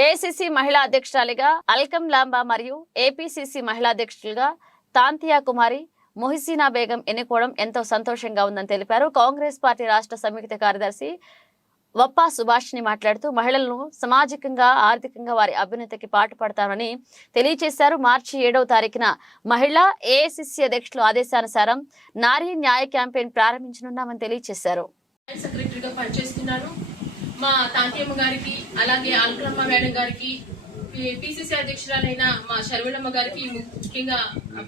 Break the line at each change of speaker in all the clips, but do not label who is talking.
AICC మహిళా అధ్యక్షురాలిగా అల్కం లాంబా మరియు APCC మహిళా అధ్యక్షులుగా తాంతియా కుమారి మొహిసీనా బేగం ఎన్నుకోవడం ఎంతో సంతోషంగా ఉందని తెలిపారు. కాంగ్రెస్ పార్టీ రాష్ట్ర సంయుక్త కార్యదర్శి వప్పా సుభాష్ని మాట్లాడుతూ మహిళలను సామాజికంగా ఆర్థికంగా వారి అభ్యున్నతికి పాటుపడతామని తెలియజేశారు. మార్చి ఏడవ తారీఖున మహిళా ఏఐసిసి అధ్యక్షుల ఆదేశానుసారం నారీ న్యాయ క్యాంపెయిన్ ప్రారంభించనున్నామని తెలియజేశారు.
సెక్రటరీగా పనిచేస్తున్నాను మా తాంతయ్యమ్మ గారికి అలాగే ఆల్కలమ్మ మేడం గారికి పిసిసి అధ్యక్షురాలైన మా శర్వణమ్మ గారికి ముఖ్యంగా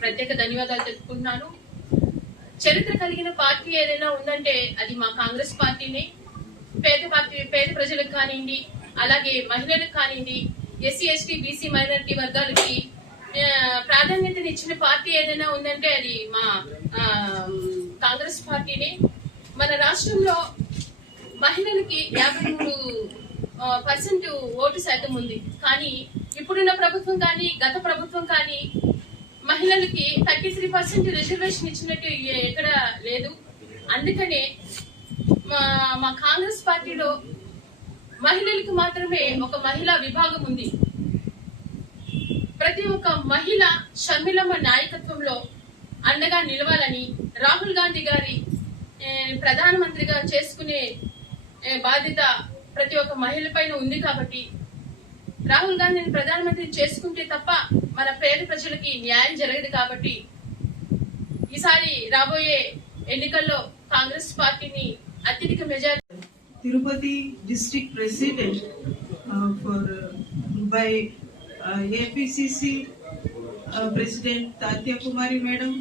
ప్రత్యేక ధన్యవాదాలు తెలుపుకుంటున్నాను. చరిత్ర కలిగిన పార్టీ ఏదైనా ఉందంటే అది మా కాంగ్రెస్ పార్టీనే. పేద పార్టీ పేద ప్రజలకు కానివ్వండి అలాగే మహిళలకు కానివ్వండి ఎస్సీ ఎస్టీ బీసీ మైనారిటీ వర్గాలకి ప్రాధాన్యతనిచ్చిన పార్టీ ఏదైనా ఉందంటే అది మా కాంగ్రెస్ పార్టీనే. మన రాష్ట్రంలో మహిళలకి యాభై మూడు పర్సెంట్ ఓటు శాతం ఉంది. కానీ ఇప్పుడున్న ప్రభుత్వం కానీ గత ప్రభుత్వం కానీ మహిళలకి థర్టీ త్రీ పర్సెంట్ రిజర్వేషన్ ఇచ్చినట్టు ఎక్కడ లేదు. అందుకనే మా మా కాంగ్రెస్ పార్టీలో మహిళలకు మాత్రమే ఒక మహిళా విభాగం ఉంది. ప్రతి ఒక్క మహిళ షర్మిలమ్మ నాయకత్వంలో అండగా నిలవాలని రాహుల్ గాంధీ గారి ప్రధానమంత్రిగా చేసుకునే బాధ్యత ప్రతి ఒక్క మహిళ పైన ఉంది కాబట్టి రాహుల్ గాంధీని ప్రధానమంత్రి చేసుకుంటే తప్ప మన పేద ప్రజలకి న్యాయం జరగదు కాబట్టి ఈసారి రాబోయే ఎన్నికల్లో కాంగ్రెస్ పార్టీని అత్యధిక majority
Tirupati district president for by APCC president Tatya Kumari madam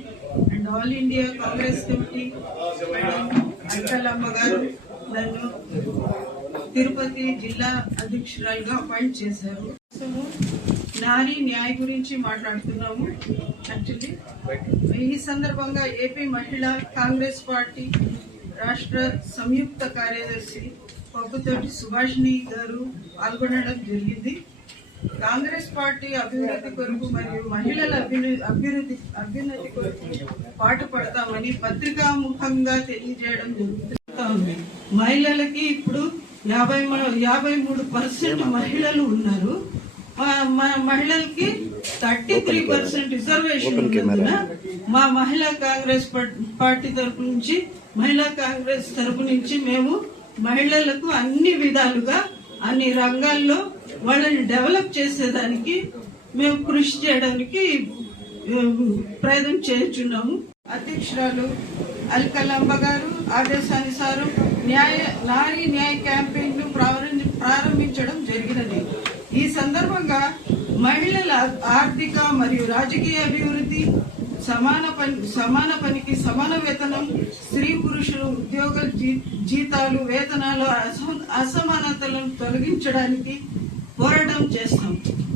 and all India Congress committee madam అమ్మ గారు. నన్ను తిరుపతి జిల్లా అధ్యక్షురాలుగా అపాయింట్ చేశారు. నారీ న్యాయ గురించి మాట్లాడుతున్నాము. యాక్చువల్లీ ఈ సందర్భంగా ఏపీ మహిళా కాంగ్రెస్ పార్టీ రాష్ట్ర సంయుక్త కార్యదర్శి పప్పుతోటి సుభాషిణి గారు పాల్గొనడం జరిగింది. కాంగ్రెస్ పార్టీ అభివృద్ధి కొరకు మరియు మహిళల అభివృద్ధి అభ్యున్నతి కొరకు పాటు పడతామని పత్రికా ముఖంగా తెలియజేయడం జరుగుతుంది. ఉంది. మహిళలకి ఇప్పుడు యాభై యాభై మూడు పర్సెంట్ మహిళలు ఉన్నారు. మహిళలకి థర్టీ త్రీ పర్సెంట్ రిజర్వేషన్ ఉన్నందున మా మహిళా కాంగ్రెస్ పార్టీ తరపు నుంచి మహిళా కాంగ్రెస్ తరపు నుంచి మేము మహిళలకు అన్ని విధాలుగా అన్ని రంగాల్లో వాళ్ళని డెవలప్ చేసేదానికి మేము కృషి చేయడానికి ప్రయత్నం చేస్తున్నాము. అధ్యక్షురాలు అల్కలంబ గారు ఆదేశానుసారం న్యాయ లారీ న్యాయ క్యాంపెయిన్ ప్రారంభించడం జరిగినది. ఈ సందర్భంగా మహిళల ఆర్థిక మరియు రాజకీయ అభివృద్ధి సమాన పని సమాన పనికి సమాన వేతనం స్త్రీ పురుషుల ఉద్యోగ జీ- జీతాలు వేతనాలు అసమానతలను తొలగించడానికి పోరాటం చేస్తాం.